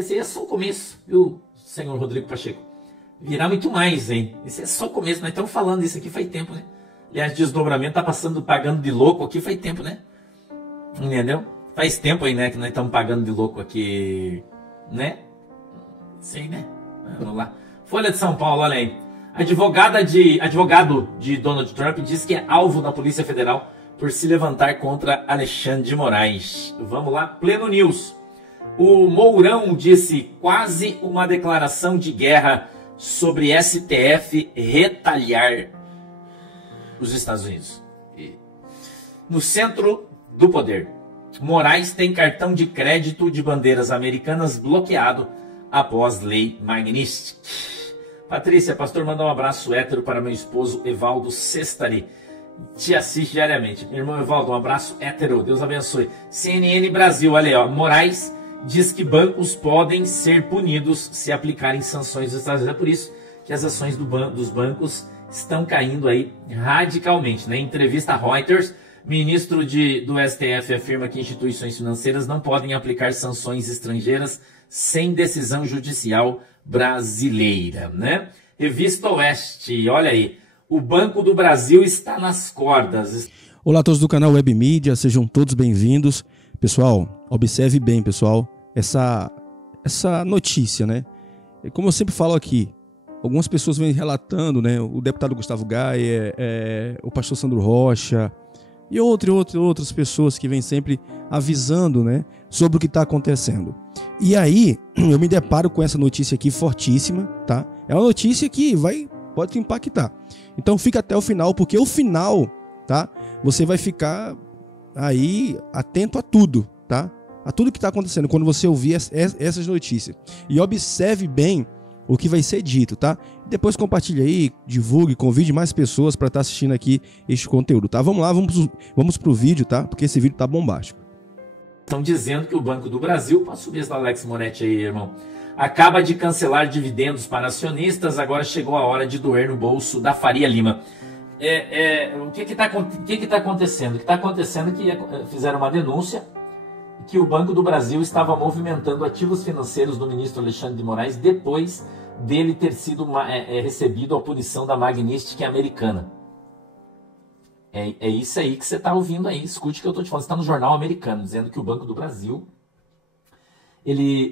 esse aí é só o começo, viu, senhor Rodrigo Pacheco? Virá muito mais, hein? Esse é só o começo, nós estamos falando isso aqui faz tempo, né? Aliás, desdobramento tá pagando de louco aqui faz tempo, né? Entendeu? Faz tempo aí, né, que nós estamos pagando de louco aqui, né? Sei, né? Vamos lá. Folha de São Paulo, olha aí. Advogado de Donald Trump diz que é alvo da Polícia Federal por se levantar contra Alexandre de Moraes. Vamos lá, Pleno News. O Mourão disse quase uma declaração de guerra sobre STF retalhar os Estados Unidos. No centro do poder, Moraes tem cartão de crédito de bandeiras americanas bloqueado após lei Magnitsky. Patrícia, pastor, manda um abraço hétero para meu esposo Evaldo Sestari. Te assiste diariamente. Meu irmão Evaldo, um abraço hétero. Deus abençoe. CNN Brasil, olha aí, ó. Moraes diz que bancos podem ser punidos se aplicarem sanções dos Estados Unidos. É por isso que as ações dos bancos estão caindo aí radicalmente, né? Em entrevista a Reuters, ministro do STF afirma que instituições financeiras não podem aplicar sanções estrangeiras sem decisão judicial brasileira, né? Revista Oeste, olha aí, o Banco do Brasil está nas cordas. Olá a todos do canal Web Mídia, sejam todos bem-vindos. Pessoal, observe bem, pessoal, essa notícia, né? Como eu sempre falo aqui, algumas pessoas vêm relatando, né? O deputado Gustavo Gaia, o pastor Sandro Rocha e outras pessoas que vêm sempre avisando, né, sobre o que está acontecendo. E aí, eu me deparo com essa notícia aqui fortíssima, tá? É uma notícia que pode te impactar. Então fica até o final, porque o final, tá? Você vai ficar aí atento a tudo, tá? A tudo que está acontecendo quando você ouvir essas notícias. E observe bem o que vai ser dito, tá? Depois compartilhe aí, divulgue, convide mais pessoas para estar assistindo aqui este conteúdo, tá? Vamos lá, vamos pro vídeo, tá? Porque esse vídeo tá bombástico. Estão dizendo que o Banco do Brasil, pode subir esse do Alex Moretti aí, irmão, acaba de cancelar dividendos para acionistas, agora chegou a hora de doer no bolso da Faria Lima. O que está acontecendo? O que está acontecendo é que fizeram uma denúncia que o Banco do Brasil estava movimentando ativos financeiros do ministro Alexandre de Moraes depois dele ter sido recebido a punição da Magnitsky americana. É isso aí que você está ouvindo aí, escute o que eu estou te falando. Você está no jornal americano, dizendo que o Banco do Brasil,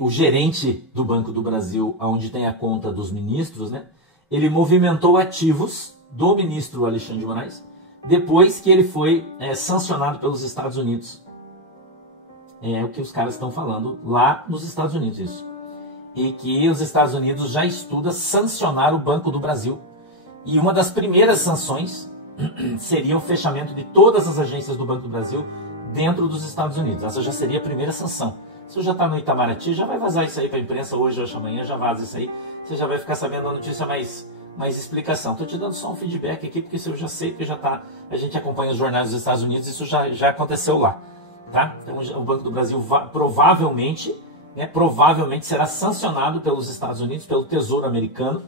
o gerente do Banco do Brasil, onde tem a conta dos ministros, né, ele movimentou ativos do ministro Alexandre de Moraes depois que ele foi sancionado pelos Estados Unidos. É o que os caras estão falando lá nos Estados Unidos, isso. E que os Estados Unidos já estuda sancionar o Banco do Brasil. E uma das primeiras sanções seria o fechamento de todas as agências do Banco do Brasil dentro dos Estados Unidos. Essa já seria a primeira sanção. Isso já está no Itamaraty, já vai vazar isso aí para a imprensa hoje, hoje, amanhã, já vaza isso aí. Você já vai ficar sabendo a notícia mais explicação. Estou te dando só um feedback aqui, porque isso eu já sei, porque a gente acompanha os jornais dos Estados Unidos, isso já aconteceu lá. Tá? Então o Banco do Brasil provavelmente será sancionado pelos Estados Unidos, pelo Tesouro Americano,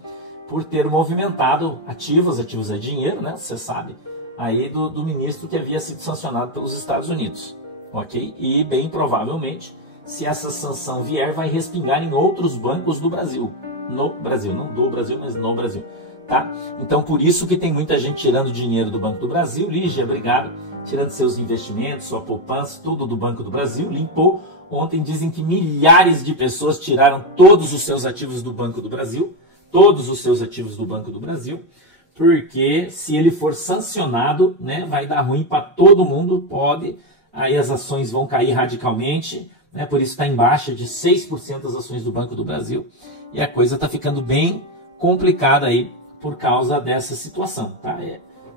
por ter movimentado ativos é dinheiro, né? Você sabe, aí do ministro que havia sido sancionado pelos Estados Unidos, ok? E bem provavelmente, se essa sanção vier, vai respingar em outros bancos do Brasil, no Brasil, não do Brasil, mas no Brasil, tá? Então por isso que tem muita gente tirando dinheiro do Banco do Brasil. Lígia, obrigado, tirando seus investimentos, sua poupança, tudo do Banco do Brasil, limpou. Ontem dizem que milhares de pessoas tiraram todos os seus ativos do Banco do Brasil, porque se ele for sancionado, né, vai dar ruim para todo mundo, aí as ações vão cair radicalmente, né, por isso está em baixa de 6% as ações do Banco do Brasil, e a coisa está ficando bem complicada aí por causa dessa situação, tá?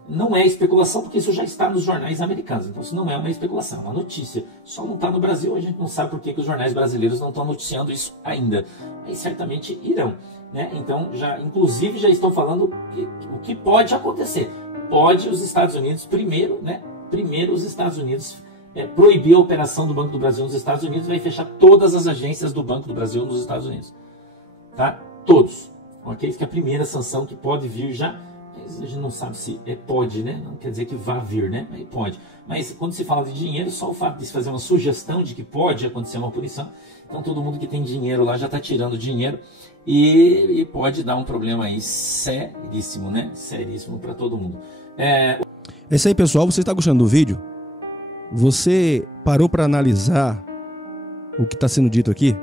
Não é especulação, porque isso já está nos jornais americanos, então isso não é uma especulação, é uma notícia. Só não está no Brasil, a gente não sabe por que os jornais brasileiros não estão noticiando isso ainda, mas certamente irão, né? Então, inclusive já estou falando o que pode acontecer. Pode os Estados Unidos, primeiro os Estados Unidos proibir a operação do Banco do Brasil nos Estados Unidos, vai fechar todas as agências do Banco do Brasil nos Estados Unidos, tá? Todos, ok? Isso que é a primeira sanção que pode vir já. A gente não sabe se pode, né? Não quer dizer que vá vir, né? Mas pode. Mas quando se fala de dinheiro, só o fato de se fazer uma sugestão de que pode acontecer uma punição, Então todo mundo que tem dinheiro lá já está tirando dinheiro e pode dar um problema aí seríssimo, né? Seríssimo para todo mundo. É isso aí, pessoal. Você está gostando do vídeo? Você parou para analisar o que está sendo dito aqui?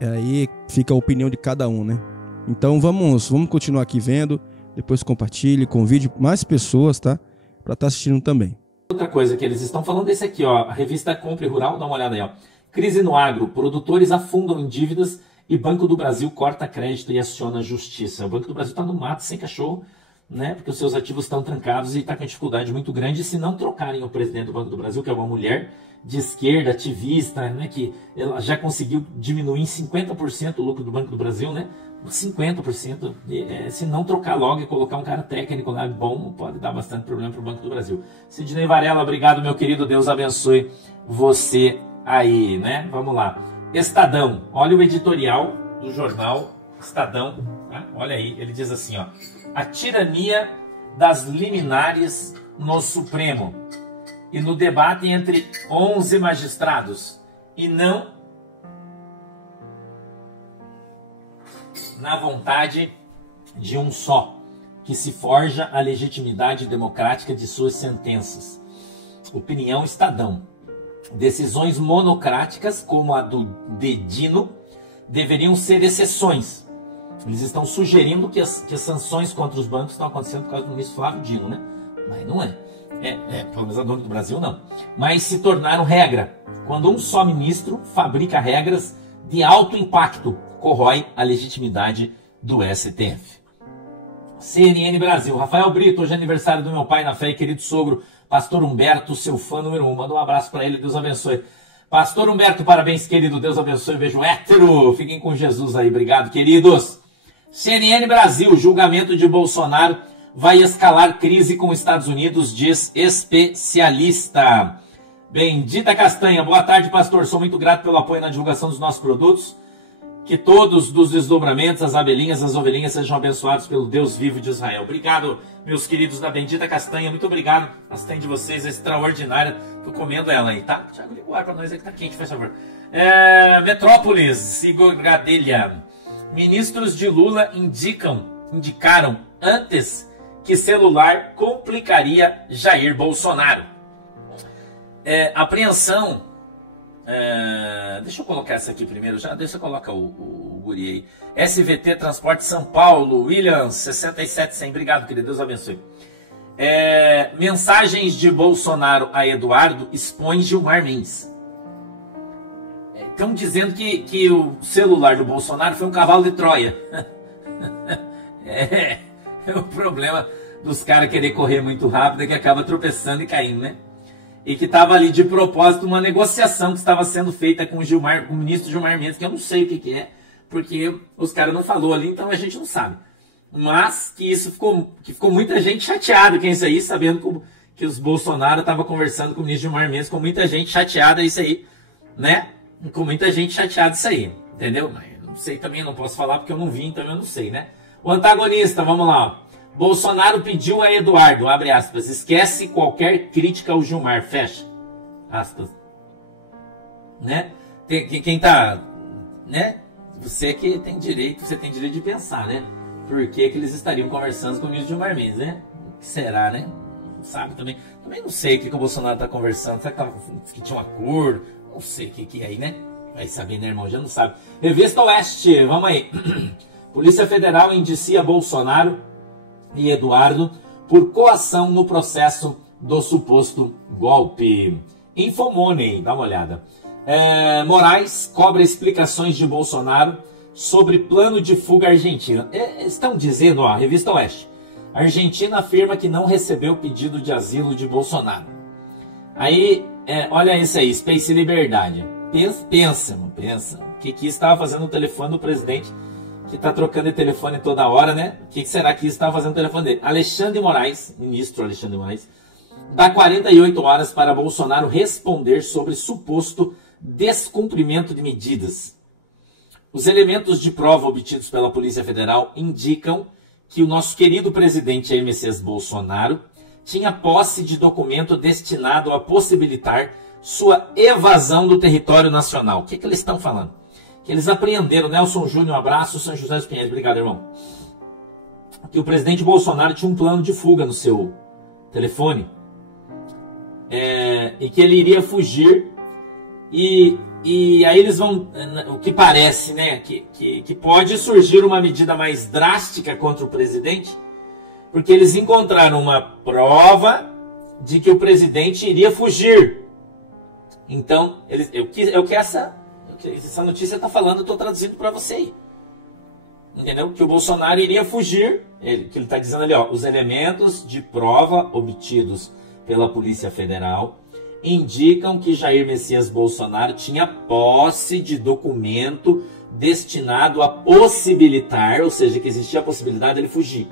Aí fica a opinião de cada um, né? Então vamos continuar aqui vendo. Depois compartilhe, convide mais pessoas, tá? Para estar assistindo também. Outra coisa que eles estão falando é esse aqui, ó. A revista Compre Rural, dá uma olhada aí, ó. Crise no agro. Produtores afundam em dívidas e Banco do Brasil corta crédito e aciona a justiça. O Banco do Brasil está no mato, sem cachorro, né? Porque os seus ativos estão trancados e está com dificuldade muito grande. Se não trocarem o presidente do Banco do Brasil, que é uma mulher de esquerda, ativista, né? Que ela já conseguiu diminuir em 50% o lucro do Banco do Brasil, né? 50%. Se não trocar logo e colocar um cara técnico lá bom, pode dar bastante problema para o Banco do Brasil. Sidney Varela, obrigado, meu querido. Deus abençoe você aí, né? Vamos lá. Estadão, olha o editorial do jornal Estadão, tá? Olha aí, ele diz assim, ó: a tirania das liminares no Supremo e no debate entre 11 magistrados e não na vontade de um só, que se forja a legitimidade democrática de suas sentenças. Opinião Estadão. Decisões monocráticas, como a do Dedino, deveriam ser exceções. Eles estão sugerindo que as sanções contra os bancos estão acontecendo por causa do ministro Flávio Dino, né? Mas não é. Pelo menos a Banco do Brasil não. Mas se tornaram regra. Quando um só ministro fabrica regras de alto impacto, corrói a legitimidade do STF. CNN Brasil. Rafael Brito, hoje é aniversário do meu pai na fé e querido sogro, Pastor Humberto, seu fã número 1. Manda um abraço para ele, Deus abençoe. Pastor Humberto, parabéns, querido, Deus abençoe, beijo hétero. Fiquem com Jesus aí, obrigado, queridos. CNN Brasil, julgamento de Bolsonaro vai escalar crise com os Estados Unidos, diz especialista. Bendita Castanha, boa tarde, pastor. Sou muito grato pelo apoio na divulgação dos nossos produtos. Que todos dos desdobramentos, as abelhinhas, as ovelhinhas sejam abençoados pelo Deus vivo de Israel. Obrigado, meus queridos da Bendita Castanha. Muito obrigado. A castanha de vocês é extraordinária. Tô comendo ela aí, tá? Tiago, liga o ar pra nós aí que tá quente, faz favor. Metrópolis, Igor Gadelha. Ministros de Lula indicaram antes que celular complicaria Jair Bolsonaro. Apreensão. Deixa eu colocar essa aqui primeiro, deixa eu colocar o guri aí. SVT Transporte São Paulo, Williams, 6700, obrigado, querido, Deus abençoe. Mensagens de Bolsonaro a Eduardo expõe Gilmar Mendes. Estão dizendo que o celular do Bolsonaro foi um cavalo de Troia. É o problema dos caras querer correr muito rápido, é que acaba tropeçando e caindo, né? E que estava ali de propósito uma negociação que estava sendo feita com o ministro Gilmar Mendes, que eu não sei o que é, porque os caras não falou ali, então a gente não sabe. Mas que isso ficou muita gente chateada com isso aí, sabendo que os Bolsonaro estavam conversando com o ministro Gilmar Mendes, com muita gente chateada isso aí, né? Com muita gente chateada isso aí, entendeu? Mas não sei também, não posso falar porque eu não vi, então eu não sei, né? O antagonista, vamos lá. Bolsonaro pediu a Eduardo, abre aspas, esquece qualquer crítica ao Gilmar, fecha aspas. Né? Quem tá, né? Você que tem direito, de pensar, né? Por que eles estariam conversando com o ministro Gilmar Mendes, né? O que será, né? Não sabe também. Também não sei o que o Bolsonaro tá conversando. Será que tinha um acordo? Não sei o que é aí, né? Vai saber, né, irmão? Já não sabe. Revista Oeste, vamos aí. Polícia Federal indicia Bolsonaro e Eduardo por coação no processo do suposto golpe. Infomoney, dá uma olhada. Moraes cobra explicações de Bolsonaro sobre plano de fuga argentina. Estão dizendo, ó, Revista Oeste, a Argentina afirma que não recebeu pedido de asilo de Bolsonaro. Aí, olha isso aí, Space Liberdade. Pensa. O que estava fazendo o telefone do presidente, que está trocando de telefone toda hora, né? O que será que isso estava fazendo o telefone dele? Alexandre Moraes, ministro Alexandre Moraes, dá 48 horas para Bolsonaro responder sobre suposto descumprimento de medidas. Os elementos de prova obtidos pela Polícia Federal indicam que o nosso querido presidente Jair Messias Bolsonaro tinha posse de documento destinado a possibilitar sua evasão do território nacional. O que eles estão falando? Que eles apreenderam, Nelson Júnior, um abraço, São José dos Pinheiros, obrigado, irmão. Que o presidente Bolsonaro tinha um plano de fuga no seu telefone, e que ele iria fugir, e aí eles vão, o que parece, né, que pode surgir uma medida mais drástica contra o presidente, porque eles encontraram uma prova de que o presidente iria fugir. Então, essa notícia está falando, eu estou traduzindo para você aí. Entendeu? Que o Bolsonaro iria fugir. Que ele está dizendo ali, ó, os elementos de prova obtidos pela Polícia Federal indicam que Jair Messias Bolsonaro tinha posse de documento destinado a possibilitar, ou seja, que existia a possibilidade dele fugir.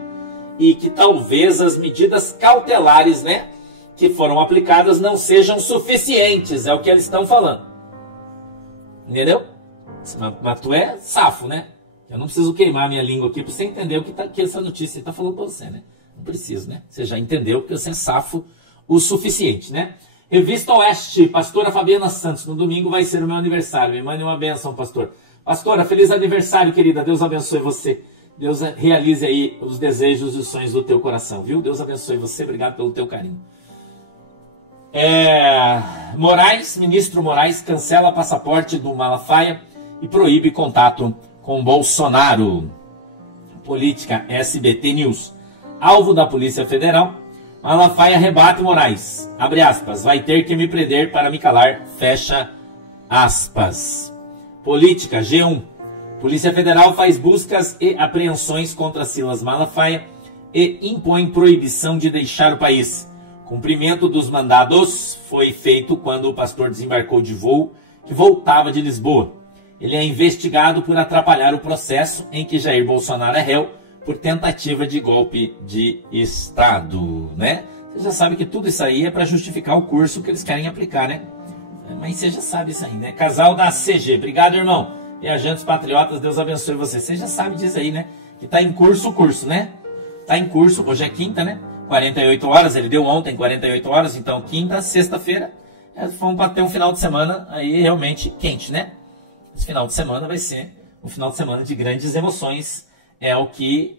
E que talvez as medidas cautelares, né, que foram aplicadas não sejam suficientes, é o que eles estão falando. Entendeu? Mas tu é safo, né? Eu não preciso queimar minha língua aqui para você entender o que essa notícia está falando para você, né? Não preciso, né? Você já entendeu que você é safo o suficiente, né? Revista Oeste, pastora Fabiana Santos. No domingo vai ser o meu aniversário. Me mande uma benção, pastor. Pastora, feliz aniversário, querida. Deus abençoe você. Deus realize aí os desejos e os sonhos do teu coração, viu? Deus abençoe você. Obrigado pelo teu carinho. Ministro Moraes cancela passaporte do Malafaia e proíbe contato com Bolsonaro. Política SBT News. Alvo da Polícia Federal, Malafaia rebate Moraes. Abre aspas. Vai ter que me prender para me calar. Fecha aspas. Política G1. Polícia Federal faz buscas e apreensões contra Silas Malafaia e impõe proibição de deixar o país. Cumprimento dos mandados foi feito quando o pastor desembarcou de voo que voltava de Lisboa. Ele é investigado por atrapalhar o processo em que Jair Bolsonaro é réu por tentativa de golpe de Estado, né? Você já sabe que tudo isso aí é para justificar o curso que eles querem aplicar, né? Mas você já sabe isso aí, né? Casal da CG, obrigado, irmão. Viajantes patriotas, Deus abençoe você. Você já sabe disso aí, né? Que tá em curso o curso, né? Tá em curso, hoje é quinta, né? 48 horas, ele deu ontem 48 horas, então quinta, sexta-feira, vamos para ter um final de semana aí realmente quente, né? Esse final de semana vai ser um final de semana de grandes emoções, é o que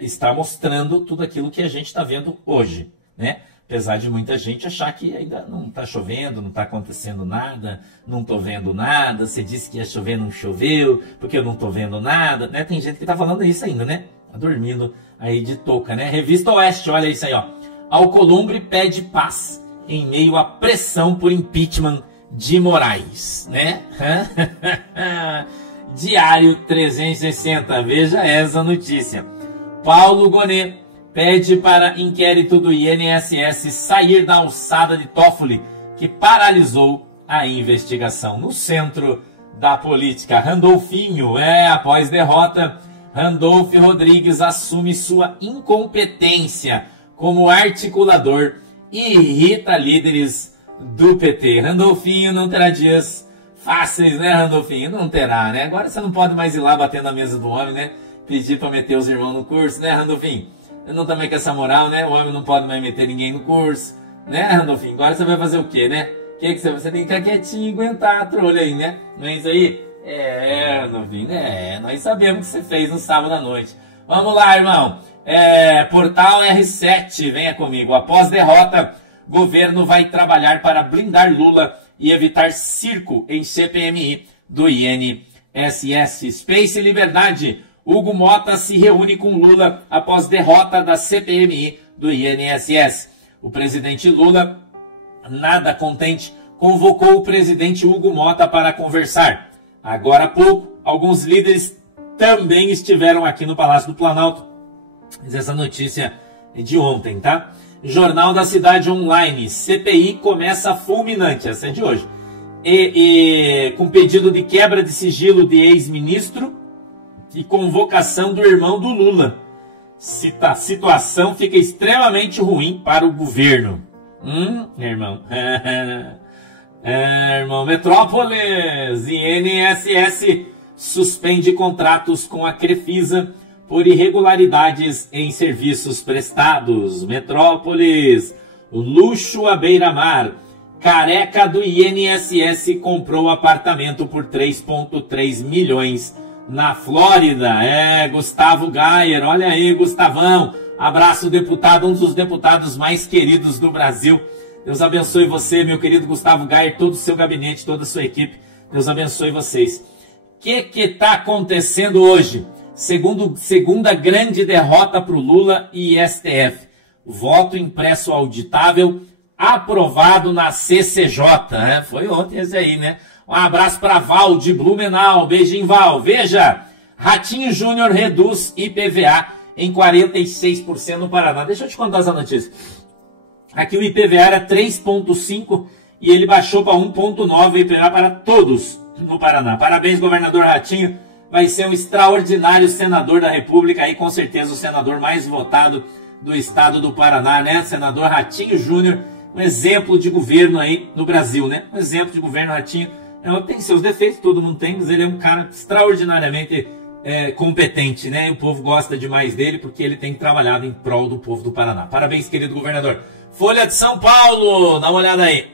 está mostrando tudo aquilo que a gente está vendo hoje, né? Apesar de muita gente achar que ainda não está chovendo, não está acontecendo nada, não estou vendo nada, você disse que ia chover, não choveu, porque eu não estou vendo nada, né? Tem gente que está falando isso ainda, né? Tá dormindo aí de touca, né? Revista Oeste, olha isso aí, ó. Alcolumbre pede paz em meio à pressão por impeachment de Moraes, né? Diário 360, veja essa notícia. Paulo Gonet pede para inquérito do INSS sair da alçada de Toffoli, que paralisou a investigação. No centro da política, Randolfinho, após derrota, Randolph Rodrigues assume sua incompetência como articulador e irrita líderes do PT. Randolfinho não terá dias fáceis, né, Randolfinho? Não terá, né? Agora você não pode mais ir lá bater na mesa do homem, né? Pedir para meter os irmãos no curso, né, Randolfinho? Eu não também com essa moral, né? O homem não pode mais meter ninguém no curso, né, Randolfinho? Agora você vai fazer o quê, né? Que você tem que ficar quietinho e aguentar a trolha aí, né? Não é isso aí? Randolfinho, nós sabemos o que você fez no sábado à noite. Vamos lá, irmão. Portal R7, venha comigo. Após derrota, governo vai trabalhar para blindar Lula e evitar circo em CPMI do INSS. Space Liberdade. Hugo Mota se reúne com Lula após derrota da CPMI do INSS. O presidente Lula, nada contente, convocou o presidente Hugo Mota para conversar. Agora há pouco, alguns líderes também estiveram aqui no Palácio do Planalto. Mas essa notícia é de ontem, tá? Jornal da Cidade Online. CPI começa fulminante. Essa é de hoje. Com pedido de quebra de sigilo de ex-ministro e convocação do irmão do Lula. A situação fica extremamente ruim para o governo. Irmão. Irmão. Metrópolis. INSS suspende contratos com a Crefisa por irregularidades em serviços prestados. Metrópolis. Luxo à beira-mar. Careca do INSS comprou apartamento por 3,3 milhões na Flórida. Gustavo Gayer, olha aí, Gustavão. Abraço, deputado, um dos deputados mais queridos do Brasil. Deus abençoe você, meu querido Gustavo Gayer, todo o seu gabinete, toda a sua equipe. Deus abençoe vocês. O que está acontecendo hoje? Segunda grande derrota para o Lula e STF. Voto impresso auditável aprovado na CCJ. Né? Foi ontem esse aí, né? Um abraço para Val de Blumenau. Beijinho, Val. Veja, Ratinho Júnior reduz IPVA em 46% no Paraná. Deixa eu te contar essa notícia. Aqui o IPVA era 3,5% e ele baixou para 1,9% o IPVA para todos no Paraná. Parabéns, governador Ratinho. Vai ser um extraordinário senador da República, aí com certeza o senador mais votado do estado do Paraná, né? Senador Ratinho Júnior, um exemplo de governo aí no Brasil, né? Um exemplo de governo. Ratinho tem seus defeitos, todo mundo tem, mas ele é um cara extraordinariamente competente, né? E o povo gosta demais dele porque ele tem trabalhado em prol do povo do Paraná. Parabéns, querido governador. Folha de São Paulo, dá uma olhada aí.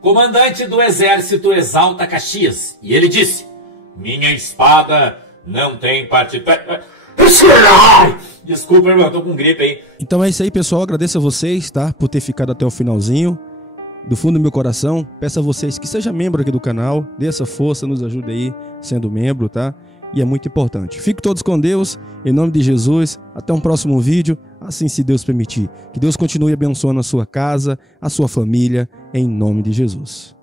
Comandante do Exército exalta Caxias e ele disse: minha espada não tem parte... Desculpa, irmão, tô com gripe aí. Então é isso aí, pessoal. Agradeço a vocês, tá, por ter ficado até o finalzinho. Do fundo do meu coração, peço a vocês que seja membro aqui do canal, dê essa força, nos ajude aí sendo membro, tá? E é muito importante. Fiquem todos com Deus, em nome de Jesus. Até um próximo vídeo, assim se Deus permitir. Que Deus continue abençoando a sua casa, a sua família, em nome de Jesus.